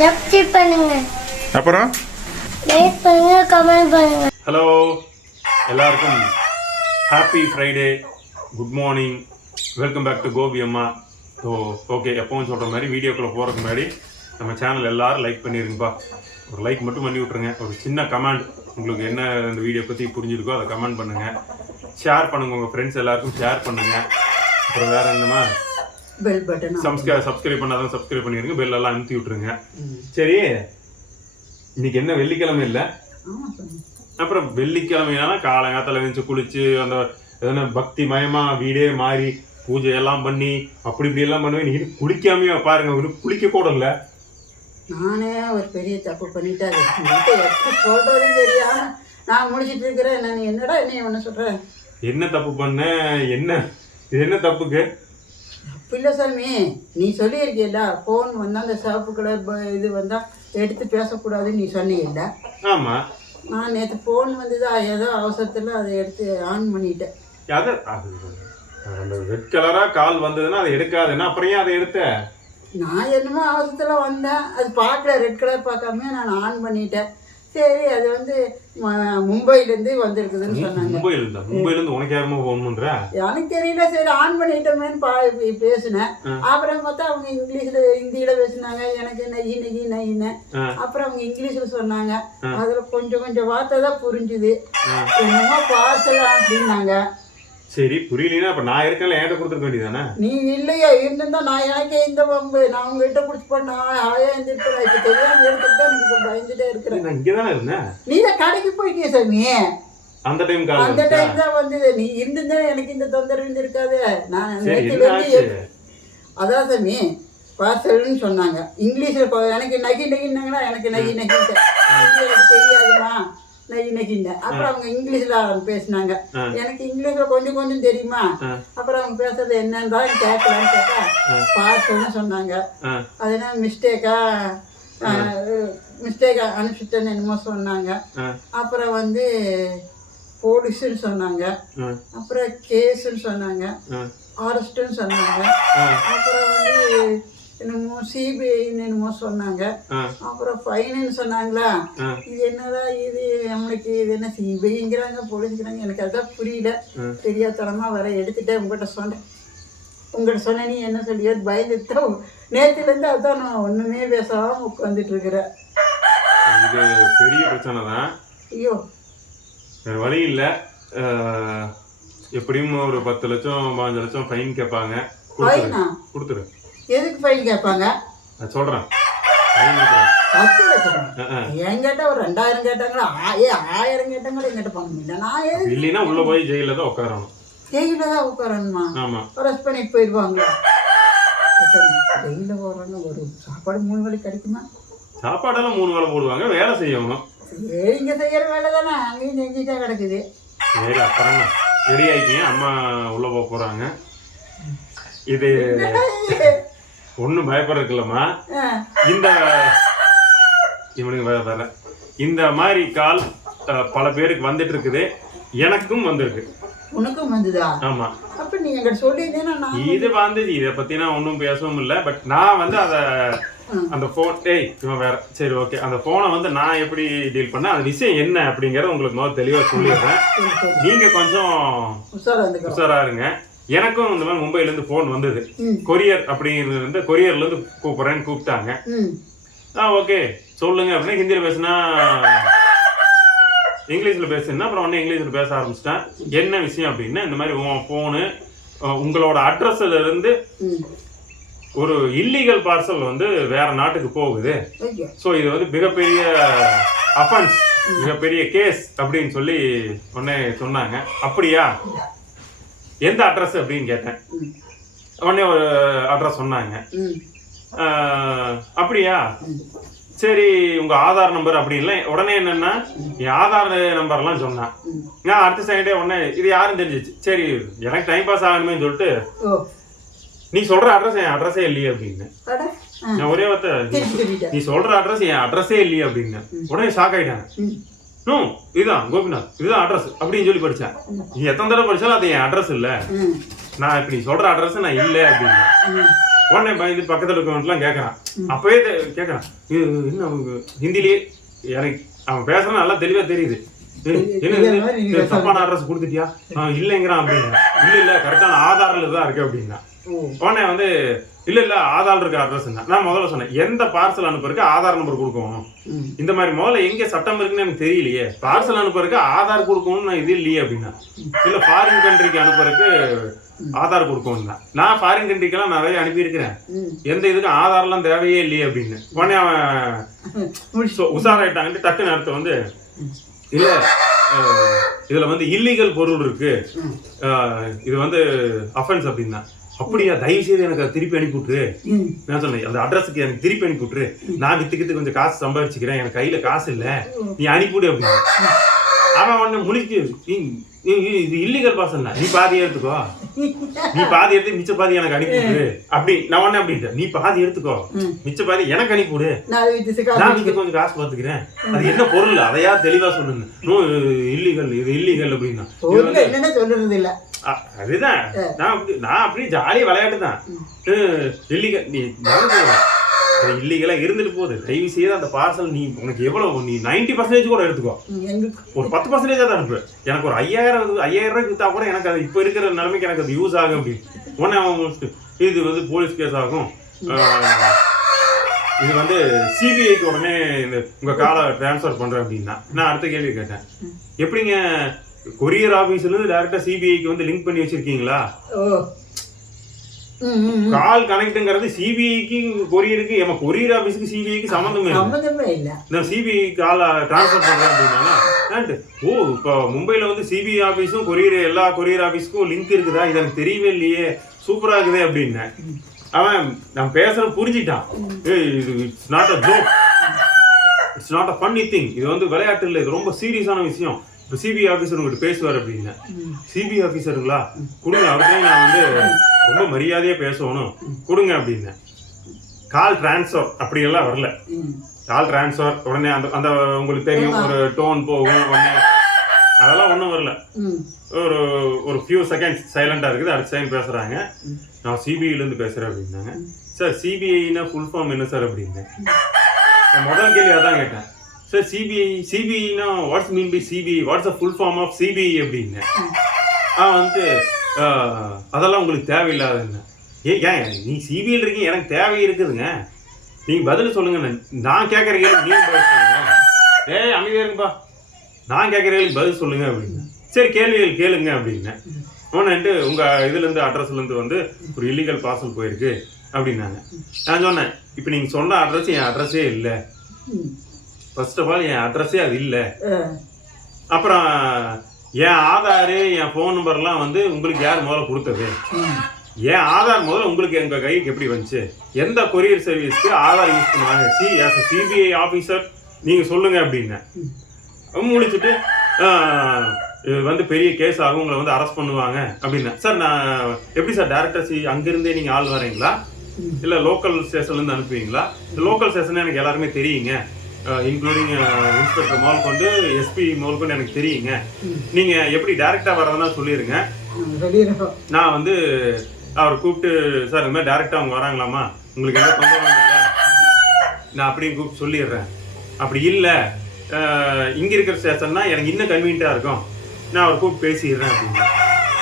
Subscribe பண்ணுங்க. அப்புறம்? Like பண்ணுங்க கமெண்ட் பண்ணுங்க. ஹலோ எல்லாருக்கும் happy Friday good morning welcome back to Gopi Amma so okay எப்பவும் சொல்கிற மாதிரி வீடியோக்குள்ளே போகிறதுக்கு முன்னாடி நம்ம சேனல் எல்லாரும் லைக் பண்ணிருங்கப்பா. ஒரு லைக் மட்டும் பண்ணி விட்ருங்க ஒரு சின்ன கமெண்ட் உங்களுக்கு என்ன இந்த வீடியோ பற்றி புரிஞ்சிருக்கோ அதை கமெண்ட் பண்ணுங்கள் ஷேர் பண்ணுங்கள் உங்கள் ஃப்ரெண்ட்ஸ் எல்லாருக்கும் ஷேர் பண்ணுங்கள் அப்புறம் வேறு என்னமா பெல் பட்டன் சப்ஸ்கிரைப் சப்ஸ்கிரைப் பண்ணாதான் சப்ஸ்கிரைப் பண்ணிடுங்க பெல் எல்லாம் அமுத்தி விட்ருங்க சரி இன்னைக்கு என்ன வெள்ளிக்கிழமை இல்லை? அப்புறம் வெள்ளிக்கிழமையான காலங்காத்தால எழுந்து குளிச்சு அந்த எதனா பக்தி மயமா வீடே மாறி பூஜை எல்லாம் பண்ணி அப்படி இப்படி எல்லாம் பண்ணுவேன். நீ குளிக்காமையே பாருங்க இன்னும் குளிக்க கூட இல்ல. நானே ஒரு பெரிய தப்பு பண்ணிட்டேன். எப்படி சொல்றதுன்னு தெரியாம நான் முடிச்சிட்டு இருக்கிறேன். நான் என்னடா என்ன ஒன்று என்ன தப்பு பண்ண? என்ன இது என்ன தப்புக்கு? தப்பு இல்லை சாமி நீ சொல்லியிருக்கியல்ல ஃபோன் வந்தால் அந்த சிவப்பு கலர் இது வந்தால் எடுத்து பேசக்கூடாதுன்னு நீ சொன்னீங்கல்ல? ஆமா. நான் நேற்று ஃபோன் வந்ததா ஏதோ அவசரத்தில் அதை எடுத்து ஆன் பண்ணிட்டேன். அது அது அந்த ரெட் கலரா கால் வந்ததுன்னா அதை எடுக்காதுன்னா அப்புறம் ஏன் அதை எடுத்த? நான் என்னமோ அவசரத்தில் வந்தேன். அது பார்க்கல ரெட் கலர் பார்க்காம நான் ஆன் பண்ணிட்டேன். சரி அது வந்து ம- மும்பையிலேருந்து வந்திருக்குதுன்னு சொன்னாங்க. மும்பைல இருந்தா மும்பைல இருந்து உனக்கு யாருமா ஃபோன் பண்ற? எனக்கு தெரியல சரி ஆன் பண்ணிட்டோமேன்னு பா பேசினேன். அப்புறம் பார்த்தா அவங்க இங்கிலீஷ்ல ஹிந்தியில பேசினாங்க. எனக்கு நெய் நெய் நெய்ன்னு ஆ. அப்புறம் அவங்க இங்கிலீஷ்ல சொன்னாங்க. அதுல கொஞ்சம் கொஞ்சம் வார்த்தை தான் புரிஞ்சுது. என்னமோ பார்சல் அப்படின்னாங்க. சரி புரியலன்னா அப்ப நான் இருக்கல என்கிட்ட கொடுத்துருக்க வேண்டியதானே நீ இல்லையா? இருந்திருந்தா நான் எனக்கே இந்த வம்பு. நான் உங்ககிட்ட பிடிச்சி போட்டு நான் ஹாயா இருந்துருப்பேன் இப்போ தெரியாம எடுத்துட்டு தான் எனக்கு இப்போ பயந்துட்டே இருக்கிறேன் நான் இங்கதானே இருந்தேன். நீ தான் கடைக்கு போயிட்டிய சாமி. அந்த டைம் கால் அந்த? டைம் தான் வந்தது. நீ இருந்திருந்தா எனக்கு இந்த தொந்தரவு இருந்திருக்காது. நான் நேற்று வந்து அதான் சாமி பார்சல்னு சொன்னாங்க. இங்கிலீஷில் எனக்கு நகி நகின்னாங்கன்னா எனக்கு நகி இது எனக்கு தெரியாதுமா நகி நகின்னு அப்புறம் அவங்க இங்கிலீஷில் பேசினாங்க ஆ. எனக்கு இங்கிலீஷில் கொஞ்சம் கொஞ்சம் தெரியுமா. அப்புறம் அவங்க பேசுறது என்னன்னு தான் கேட்கலான்னு கேட்டா பார்சல்னு சொன்னாங்க ஆ. அது என்ன மிஸ்டேக்கா மிஸ்டேக்கா அனுப்பிச்சிட்டேன்னு என்னமோ சொன்னாங்க. அப்புறம் வந்து போலீஸுன்னு சொன்னாங்க. அப்புறம் கேஸுன்னு சொன்னாங்க. அரெஸ்ட்டுன்னு சொன்னாங்க. அப்புறம் வந்து என்னமோ சிபிஐன்னு என்னமோ சொன்னாங்க. அப்புறம் ஃபைனுன்னு சொன்னாங்களா. இது என்னடா இது? நம்மளுக்கு இது என்ன சிபிஐங்கிறாங்க போலீஸ்ங்கிறாங்க. எனக்கு அதான் புரியல. ஆ. தெரியாதனமா வர எடுத்துட்டேன். உங்கள்கிட்ட சொன்னேன். உங்கள்கிட்ட சொன்ன நீ என்ன சொல்லியோ பயந்துட்டு தான் நேற்றுலேருந்து அதான் நான் ஒன்றுமே பேசாமல் உட்காந்துட்டு இருக்கிறேன் இது பெரிய பிரச்சனை தான். ஐயோ. வேற வழி இல்லை. எப்படியும் ஒரு பத்து லட்சம் பதினஞ்சு லட்சம் ஃபைன் கேட்பாங்க கொடுத்துரு. கொடுத்துரு. எதுக்கு ஃபைன் கேட்பாங்க? நான் சொல்கிறேன் பத்து லட்சம். என்கிட்ட ஒரு ரெண்டாயிரம் கேட்டாங்களா ஏ ஆயிரம் கேட்டாங்களா என்கிட்ட பண்ண முடியல. நான் எதுக்கு இல்லைன்னா உள்ளே போய் ஜெயிலில் தான் உட்காரணும். ஜெயில தான் உட்காரணுமா? ஆமாம் அரெஸ்ட் பண்ணிட்டு போயிடுவாங்களா? ஜெயில போடுறாங்க ஒரு சாப்பாடு மூணு வேளைக்கு கிடைக்குமா? சாப்பாடெல்லாம் மூணு வேளை போடுவாங்க வேலை செய்யணும். சரி இங்கே செய்யற வேலை தானே. அங்கேயும் செஞ்சுட்டே கிடக்குது. சரி அப்புறம் ரெடி ஆகிட்டீங்க அம்மா உள்ளே போக போகிறாங்க இது? ஒன்றும் பயப்படுறதுக்கு இல்லைம்மா இந்த இவனுக்கு வேற வேற. இந்த மாதிரி கால் பல பேருக்கு வந்துட்டு இருக்குது எனக்கும் வந்திருக்கு. உனக்கும் வந்துதா? ஆமா. அப்ப நீ என்கிட்ட சொல்லியிருந்தேன்னா இது வந்து இதை பத்தினா ஒன்றும் பேசவும் இல்லை. பட் நான் வந்து அதை அந்த ஃபோன் ஏய் இவன் வேற. சரி ஓகே அந்த ஃபோனை வந்து நான் எப்படி டீல் பண்ணேன்? அந்த விஷயம் என்ன அப்படிங்கறத உங்களுக்கு முதல்ல தெளிவாக சொல்லிடுறேன். நீங்க கொஞ்சம் உஷாரா இருங்க. எனக்கும் இந்த மாதிரி மும்பைல இருந்து ஃபோன் வந்தது கொரியர் அப்படிங்கிறது வந்து கொரியர்ல இருந்து கூப்பிடுறேன்னு கூப்பிட்டாங்க. ஆ ஓகே. சொல்லுங்க அப்படின்னா ஹிந்தியில் பேசுனா இங்கிலீஷில் பேசுனா அப்புறம் உடனே இங்கிலீஷில் பேச ஆரம்பிச்சிட்டேன். என்ன விஷயம் அப்படின்னா இந்த மாதிரி உன் ஃபோனு உங்களோட அட்ரஸ்ல இருந்து ஒரு இல்லீகல் பார்சல் வந்து வேற நாட்டுக்கு போகுது. ஸோ இது வந்து மிகப்பெரிய அஃபென்ஸ் மிகப்பெரிய கேஸ் அப்படின்னு சொல்லி உடனே சொன்னாங்க. அப்படியா? எந்த அட்ரஸ் அப்படின்னு கேட்டேன். உடனே ஒரு அட்ரஸ் சொன்னாங்க. அப்படியா? சரி உங்க ஆதார் நம்பர் அப்படின்ல உடனே என்னன்னா? என் ஆதார் நம்பர்லாம் சொன்னான். நான் அடுத்த செகண்டே உடனே இது யாரும் தெரிஞ்சிச்சு. சரி எனக்கு டைம் பாஸ் ஆகணுமேன்னு சொல்லிட்டு நீ சொல்ற அட்ரஸ் என் அட்ரஸே இல்லையே அப்படின்னு. நான் ஒரே வார்த்தை நீ சொல்ற அட்ரஸ் என் அட்ரஸே இல்லையே அப்படின்னு. உடனே ஷாக் ஆயிட்டாங்க. ம் நோ இதுதான் கோபிநாத். இதுதான் அட்ரஸ் அப்படின்னு சொல்லி படிச்சேன். நீ எத்தனை தடவை படிச்சாலும் அது என் அட்ரஸ் இல்ல. நான் இப்ப நீ சொல்ற அட்ரஸ் நான் இல்லை அப்படின்னு. உடனே பயந்து பக்கத்துல இருக்கவன்லாம் கேட்கறான் அப்பவே கேட்கறான் இது என்ன அவங்க ஹிந்திலேயே எனக்கு அவன் பேசுறான் நல்லா தெளிவா தெரியுது. என்ன தப்பான அட்ரஸ் கொடுத்துட்டியா? இல்லைங்கிறான் அப்படின்னா. இல்ல இல்ல கரெக்டான ஆதாரில் தான் இருக்கு அப்படின்னா. உடனே வந்து இல்ல இல்ல ஆதார் இருக்க அட்ரஸ் நான் முதல்ல சொன்னேன். எந்த பார்சல் அனுப்புறதுக்கு ஆதார் நம்பர் கொடுக்கணும். இந்த மாதிரி முதல்ல எங்க சட்டம் இருக்குன்னு எனக்கு தெரியலையே. பார்சல் அனுப்புறதுக்கு ஆதார் கொடுக்கணும்னு நான் இது இல்லையே அப்படின்னா. இல்ல ஃபாரின் கண்ட்ரிக்கு அனுப்புறதுக்கு ஆதார் கொடுக்கணும் நான் ஃபாரின் கண்ட்ரிக்கெல்லாம் நிறைய அனுப்பியிருக்கிறேன். எந்த இதுக்கும் ஆதார்லாம் தேவையே இல்லையே அப்படின்னு. உடனே அவன் உஷாராயிட்டாங்கன்ட்டு டக்குன்னு அடுத்து வந்து இல்ல இதுல வந்து இல்லீகல் பொருள் இருக்கு. இது வந்து அஃபென்ஸ் அப்படின்னா. அப்படியா? தயவு செய்து எனக்கு அதை திருப்பி அனுப்பிவிட்டுரு. ம். நான் சொன்னேன்? அந்த அட்ரஸுக்கு எனக்கு திருப்பி அனுப்பிவிட்டுரு. நான் வித்துக்கிட்டு கொஞ்சம் காசு சம்பாதிச்சுக்கிறேன். எனக்கு கையில காசு இல்ல. நீ அனுப்பிவிடு அப்படின்னு. அவன் உடனே முழிச்சு "நீ- நீ- நீ- இது இல்லீகல் பாசன் நீ பாதி எடுத்துக்கோ. நீ பாதி எடுத்து மிச்ச பாதி எனக்கு அனுப்பிவிடு அப்படி நான் உடனே அப்படின்ட்டேன் நீ பாதி எடுத்துக்கோ. மிச்ச பாதி எனக்கு அனுப்பிவிடு. நான் இங்க கொஞ்சம் காசு பாத்துக்கிறேன். அது என்ன பொருள்? அதையா தெளிவா சொல்லுங்க. நோ இல்லீகல் இது இல்லீகல் அப்படின்னா. சொல்றது இல்ல அதுதான். நான் அப்படி நான் அப்படியே ஜாலியா விளையாட்டு தான் இல்லீகல் நீ இல்லீகலா இருந்துட்டு போகுது. தயவு செய்து அந்த பார்சல் நீ உனக்கு எவ்வளவு? நீ நைன்டி பர்சன்டேஜ் கூட எடுத்துக்கோ. ஒரு பத்து பர்சன்டேஜ் தான் அனுப்பு எனக்கு ஒரு ஐயாயிரம் ஐயாயிரம் ரூபாய்க்கு வித்தா கூட எனக்கு அது இப்போ இருக்கிற நிலைமைக்கு எனக்கு அது யூஸ் ஆகும் அப்படின்னு உடனே அவன் இது வந்து போலீஸ் கேஸ் ஆகும். இது வந்து சிபிஐக்கு உடனே இந்த உங்க காலை ட்ரான்ஸ்ஃபர் பண்றேன் அப்படின்னா நான் அடுத்த கேள்வி கேட்டேன். எப்படிங்க கொரியர் ஆபீஸ்ல இருந்து டேரக்டா சிபிஐக்கு வந்து லிங்க் பண்ணி வச்சிருக்கீங்களா. கால் கனெக்ட்ங்கிறது சிபிஐக்கு கொரியருக்கு ஏமா கொரியர் ஆபீஸ்க்கு சிபிஐக்கு சம்மந்தமே சம்மந்தமே இல்ல. நான் சிபிஐ காலை ட்ரான்ஸ்ஃபர் பண்றேன் அப்படின்னா ஓ இப்போ மும்பைல வந்து சிபிஐ ஆபீஸும் கொரியர் எல்லா கொரியர் ஆபீஸ்க்கும் லிங்க் இருக்குதா? இது எனக்கு தெரியவே இல்லையே. சூப்பரா இருக்குதே அப்படின்னேன். அவன் நான் பேசுற புரிஞ்சிட்டான். ஏய் இது it's not a joke it's not a funny thing இது வந்து விளையாட்டு இல்லை. இது ரொம்ப சீரியஸான விஷயம். இப்போ சிபிஐ ஆஃபீஸர் உங்கள்கிட்ட பேசுவார் அப்படின்னேன் ம். சிபிஐ ஆஃபீஸருங்களா கொடுங்க அவர்கிட்ட நான் வந்து ரொம்ப மரியாதையா பேசணும். கொடுங்க அப்படின்னேன் கால் டிரான்ஸ்ஃபர் அப்படியெல்லாம் வரல. கால் டிரான்ஸ்ஃபர் உடனே அந்த அந்த உங்களுக்கு தெரியும் ஒரு டோன் போகும் உடனே. அதெல்லாம் ஒன்றும் வரல. ஒரு ஒரு ஃபியூ செகண்ட்ஸ் சைலண்டாக இருக்குது அடுத்த டைம் பேசுகிறாங்க நான் சிபிஐலேருந்து பேசுகிறேன் அப்படின்னாங்க. சார் சிபிஐனா ஃபுல் ஃபார்ம் என்ன சார் அப்படின்னு நான் முதல் கேள்வி அதான் கேட்டேன். Sir CBI சிபிஐனா what's mean by CBI what's a full form of CBI அப்படின்னு. ஆ வந்து அதெல்லாம் உங்களுக்கு தேவையில்லாதுன்னு ஏ ஏன் நீ சிபிஐல இருக்கீங்க எனக்கு தேவை இருக்குதுங்க. நீங்க பதில் சொல்லுங்க நான்- கேட்குற கேள்வி நீங்க பதில் சொல்லுங்க. ஏய் அமைதியா இருங்கப்பா. நான் கேட்குற கேள்வி பதில் சொல்லுங்க அப்படின்னு. சரி கேள்விகள் கேளுங்க அப்படின்னு. ஒன்றுட்டு உங்க இதுல இருந்து அட்ரஸ்ல இருந்து வந்து ஒரு இல்லீகல் பார்சல் போயிருக்கு அப்படின்னாங்க. நான் சொன்னேன் இப்போ நீங்க சொன்ன அட்ரஸ் என் அட்ரஸே இல்லை. ஃபர்ஸ்ட் ஆஃப் ஆல் என் அட்ரஸே அது இல்லை. அப்புறம் என் ஆதாரு என் ஃபோன் நம்பர்லாம் வந்து உங்களுக்கு யார் முதல்ல கொடுத்தது. என் ஆதார் முதல்ல உங்களுக்கு எங்க கைக்கு எப்படி வந்துச்சு? எந்த கொரியர் சர்வீஸ்க்கு ஆதார் யூஸ் பண்ணுவாங்க? C as a CBI officer நீங்க சொல்லுங்க அப்படின்னு. முடிச்சுட்டு இது வந்து பெரிய கேஸ் ஆகும் உங்களை வந்து அரெஸ்ட் பண்ணுவாங்க அப்படின்னு. சார் நான் எப்படி சார் டேரக்டர் சி அங்கிருந்தே நீங்க ஆள் வரீங்களா. இல்ல லோக்கல் ஸ்டேஷன்ல இருந்து அனுப்புவீங்களா? லோக்கல் ஸ்டேஷன் எனக்கு எல்லாருமே தெரியுங்க. இன்க்ளூடிங் இன்ஸ்பெக்டர் முதல்கொண்டு எஸ்பி முதல்கொண்டு எனக்கு தெரியுங்க. நீங்க எப்படி டேரெக்டாக வரதுன்னா சொல்லிருங்க. நான் வந்து அவர் கூப்பிட்டு சார் இந்த மாதிரி டேரக்டா அவங்க வராங்களாமா உங்களுக்கு எந்த தொந்தரவும் இல்லை நான் அப்படியும் கூப்பிட்டு சொல்லிடுறேன். அப்படி இல்லை. இங்க இருக்கிற ஸ்டேஷன்னா எனக்கு இன்னும் கன்வீனியன்ட்டா இருக்கும். நான் அவர் கூப்பிட்டு பேசிடுறேன் அப்படின்னு.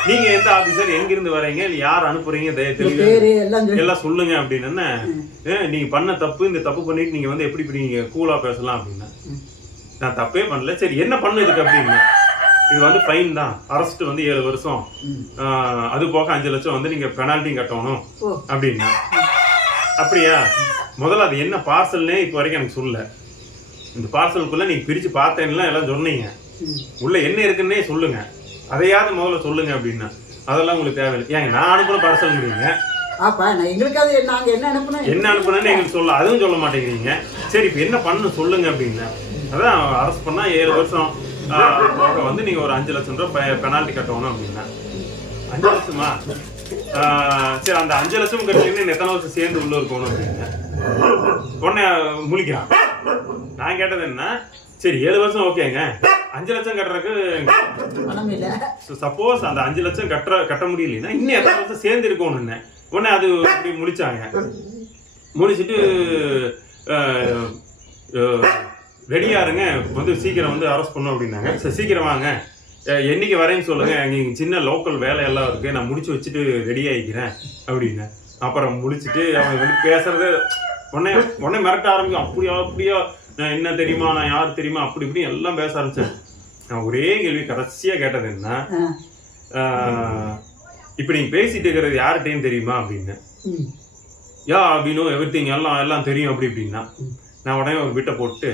நீங்க எந்த ஆபீசர் எங்கிருந்து வரீங்க யார் அனுப்புறீங்க? தயவு எல்லாம் சொல்லி எல்லாம் சொல்லுங்க அப்படின்னு நீங்க பண்ண தப்பு இந்த தப்பு பண்ணிட்டு நீங்க வந்து எப்படி இப்படி நீங்க கூலா பேசலாம் அப்படின்னா. நான் தப்பே பண்ணல. சரி என்ன பண்ணு இதுக்கு அப்படின்னு. இது வந்து ஃபைன் தான். அரெஸ்ட் வந்து ஏழு வருஷம். அது போக அஞ்சு லட்சம் வந்து நீங்க பெனால்ட்டி கட்டணும் அப்படின்னா. அப்படியா? முதல்ல அது என்ன பார்சல்னே இப்போ வரைக்கும் எனக்கு சொல்லல. இந்த பார்சலுக்குள்ள நீங்க பிரிச்சு பார்த்தேன்லாம் எல்லாம் சொன்னீங்க. உள்ள என்ன இருக்குன்னே சொல்லுங்க. அதையாவது முதல்ல சொல்லுங்க அப்படின்னா. அதெல்லாம் உங்களுக்கு தேவையில்லை. ஏங்க நான் அனுப்புன பார்சல்ங்கிறீங்க நான் எங்களுக்கு அது என்ன அனுப்புனோம் என்ன அனுப்புனேன்னு எங்களுக்கு சொல்ல அதுவும் சொல்ல மாட்டேங்கிறீங்க. சரி இப்போ என்ன பண்ணு சொல்லுங்க அப்படின்னா. அதான் அரெஸ்ட் பண்ணா ஏழு வருஷம் போக வந்து நீங்க ஒரு அஞ்சு லட்சம் ரூபாய் பெனால்ட்டி கட்டணும் அப்படின்னா. அஞ்சு லட்சமா? சரி அந்த அஞ்சு லட்சம் கட்டிங்கன்னா எத்தனை வருஷம் சேர்ந்து உள்ள இருக்கணும் அப்படின்னா. உடனே முழிக்கிறான். நான் கேட்டது என்ன? சரி ஏழு வருஷம் ஓகேங்க. அஞ்சு லட்சம் கட்டுறதுக்கு சப்போஸ் அந்த அஞ்சு லட்சம் கட்டுற கட்ட முடியலன்னா இன்னும் எத்தனை வருஷம் சேர்ந்து இருக்கணும்னு உடனே அது அப்படி முடிச்சாங்க. முடிச்சிட்டு ரெடியா இருங்க வந்து சீக்கிரம் வந்து அரெஸ்ட் பண்ணும் அப்படின்னாங்க. சரி சீக்கிரம் வாங்க. என்னைக்கு வரேன்னு சொல்லுங்க. இங்க சின்ன லோக்கல் வேலையெல்லாம் இருக்கு. நான் முடிச்சு வச்சுட்டு ரெடி ஆகிக்கிறேன் அப்படின்னு. அப்புறம் முடிச்சிட்டு அவங்க வந்து பேசுறது உடனே உடனே மிரட்ட ஆரம்பிக்கும். அப்படியா அப்படியா? நான் என்ன தெரியுமா நான் யார் தெரியுமா அப்படி இப்படி எல்லாம் பேச ஆரம்பிச்சேன். நான் ஒரே கேள்வி கடைசியா கேட்டது என்ன? இப்ப நீங்க பேசிட்டு இருக்கிறது யார்கிட்டயும் தெரியுமா அப்படின்னு. யா அப்படின்னு எவ்ரி எல்லாம் எல்லாம் தெரியும் அப்படி அப்படின்னா நான் உடனே ஒரு விட்ட போட்டு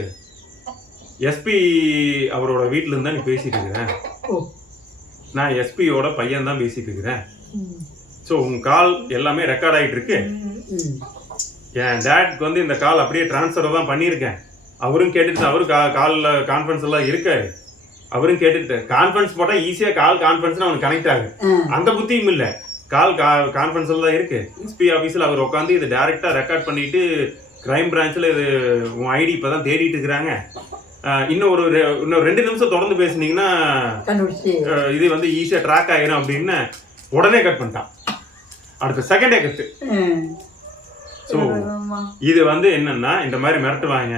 எஸ்பி அவரோட வீட்டுல இருந்தா நீ பேசிட்டு இருக்கிறேன் நான் எஸ்பியோட பையன் தான் பேசிட்டு இருக்கிறேன். ஸோ உங்க கால் எல்லாமே ரெக்கார்ட் ஆயிட்டு இருக்கு. என் டேட்க்கு வந்து இந்த கால் அப்படியே டிரான்ஸ்ஃபர் தான் பண்ணியிருக்கேன். அவரும் கேட்டுட்டு அவரும் கா காலில் கான்ஃபரன்ஸ் எல்லாம் இருக்காரு. அவரும் கேட்டுட்டு கான்ஃபரன்ஸ் போட்டால் ஈஸியாக கால் கான்ஃபரன்ஸ் அவனுக்கு கனெக்ட் ஆகுது. ஆ. அந்த புத்தியும் இல்லை. கால் கா கான்ஃபரன்ஸ் எல்லாம் இருக்கு. எஸ்பி ஆஃபீஸில் அவர் உட்காந்து இது டேரெக்டாக ரெக்கார்ட் பண்ணிட்டு கிரைம் பிரான்ச்சில் இது உன் ஐடி இப்போ தான் தேடிட்டு இருக்கிறாங்க. இன்னும் ஒரு இன்னும் ரெண்டு நிமிஷம் தொடர்ந்து பேசுனீங்கன்னா இது வந்து ஈஸியாக ட்ராக் ஆயிரும் அப்படின்னு உடனே கட் பண்ணிட்டான். அடுத்த செகண்டே கட்டு. ஸோ. இது வந்து என்னன்னா இந்த மாதிரி மிரட்டுவாங்க.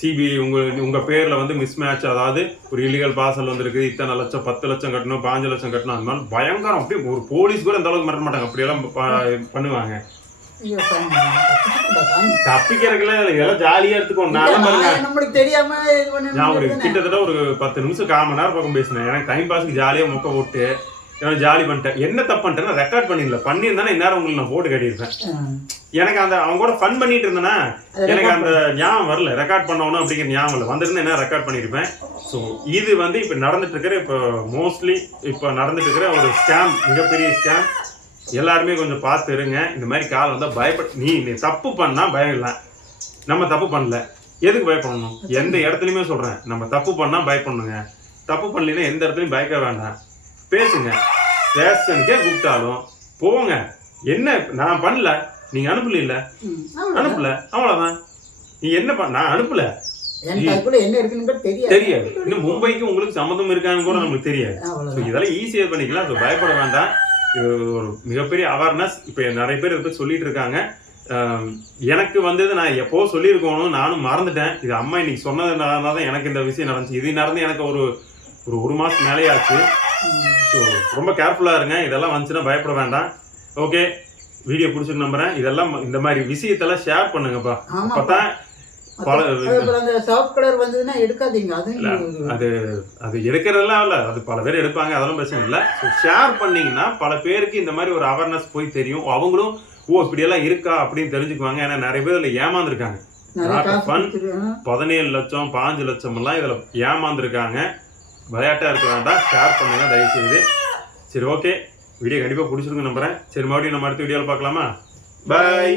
சிபிஐ உங்க உங்க பேர்ல வந்து மிஸ் மேட்ச் அதாவது ஒரு இல்லீகல் பார்சல் வந்திருக்கு இத்தனை லட்சம் பத்து லட்சம் கட்டணும் பாஞ்சு லட்சம் கட்டணும் அந்த மாதிரி பயங்கரம். அப்படியே ஒரு போலீஸ் கூட அந்த அளவுக்கு மிரட்ட மாட்டாங்க. அப்படியெல்லாம் பண்ணுவாங்க. இல்லை, எல்லாம் ஜாலியா எடுத்துக்கோ தெரியாம நான் ஒரு? கிட்டத்தட்ட ஒரு பத்து நிமிஷம் கால் மணி நேரம் பக்கம் பேசினேன். எனக்கு டைம் பாஸ்க்கு ஜாலியாக மொக்க போட்டு எனக்கு ஜாலி பண்ணிட்டேன். என்ன தப்பு பண்ணிட்டேன்னா ரெக்கார்ட் பண்ணிடல. பண்ணியிருந்தானே இந்நேரம் உங்களுக்கு நான் போட்டு கட்டியிருப்பேன். எனக்கு அந்த அவங்க கூட ஃபன் பண்ணிட்டு இருந்தேனா அதை எனக்கு அந்த ஞாபகம் வரல. ரெக்கார்ட் பண்ணணும் அப்படிங்கிற ஞாபகம் இல்லை வந்திருந்தா என்ன ரெக்கார்ட் பண்ணியிருப்பேன்? ஸோ இது வந்து இப்போ நடந்துட்டு இருக்கிற இப்போ மோஸ்ட்லி இப்போ நடந்துட்டு இருக்கிற ஒரு ஸ்கேம் மிகப்பெரிய ஸ்கேம் எல்லாருமே கொஞ்சம் பார்த்து இருங்க. இந்த மாதிரி கால் வந்தால் பயப்பட நீ நீ தப்பு பண்ணா பயம் இல்லை நம்ம தப்பு பண்ணல. எதுக்கு பயப்படணும்? எந்த இடத்துலையுமே சொல்றேன். நம்ம தப்பு பண்ணா பயப்படணுங்க. தப்பு பண்ணலைன்னா எந்த இடத்துலையும் பயக்க வேண்டாம். பேசுங்க. ஸ்டேஷனுக்கே கூப்பிட்டாலும் போங்க. என்ன நான் பண்ணல. நீங்க அனுப்பல இல்ல. அனுப்பல. அவ்வளவுதான். நீ என்ன பண்ண நான் அனுப்பல. தெரியாது. இன்னும் மும்பைக்கு உங்களுக்கு சம்மந்தம் இருக்கான்னு கூட நமக்கு தெரியாது. இதெல்லாம் ஈஸியாக பண்ணிக்கலாம். பயப்பட வேண்டாம். இது ஒரு மிகப்பெரிய அவேர்னஸ் இப்போ நிறைய பேர் இதை பத்தி சொல்லிட்டு இருக்காங்க. எனக்கு வந்தது நான் எப்போ சொல்லியிருக்கணும் நானும் மறந்துட்டேன். இது அம்மா இன்னைக்கு சொன்னதுனால தான் எனக்கு இந்த விஷயம் நடந்துச்சு. இது நடந்து எனக்கு ஒரு ஒரு ஒரு மாதம் மேலேயே ஆச்சு. ஸோ ரொம்ப கேர்ஃபுல்லாக இருங்க. இதெல்லாம் வந்துச்சுன்னா பயப்பட வேண்டாம். ஓகே வீடியோ பிடிச்சிட்டு நம்புறேன். இதெல்லாம் இந்த மாதிரி விஷயத்தெல்லாம் ஷேர் பண்ணுங்கப்பா. அந்த சாஃப்ட் கலர் வந்ததுன்னா எடுக்காதீங்க. இல்ல, அதுவும் அது அது எடுக்கிறதெல்லாம் இல்ல. அது பல பேர் எடுப்பாங்க. அதெல்லாம் பிரச்சனை இல்லை. ஷேர் பண்ணீங்கன்னா பல பேருக்கு இந்த மாதிரி ஒரு அவேர்னஸ் போய் தெரியும். அவங்களும் ஓ இப்படியெல்லாம் இருக்கா? அப்படின்னு தெரிஞ்சுக்குவாங்க. ஏன்னா நிறைய பேர் இதில் ஏமாந்துருக்காங்க. பதினேழு லட்சம் பாஞ்சு லட்சம் எல்லாம் இதில் ஏமாந்துருக்காங்க. விளையாட்டாக இருக்க வேண்டாம். ஷேர் பண்ணுங்க தயவு செய்து சரி ஓகே வீடியோ கண்டிப்பாக பிடிச்சிருக்கு நம்புறேன். சரி மறுபடியும் நம்ம அடுத்த வீடியோவில் பார்க்கலாமா? பாய்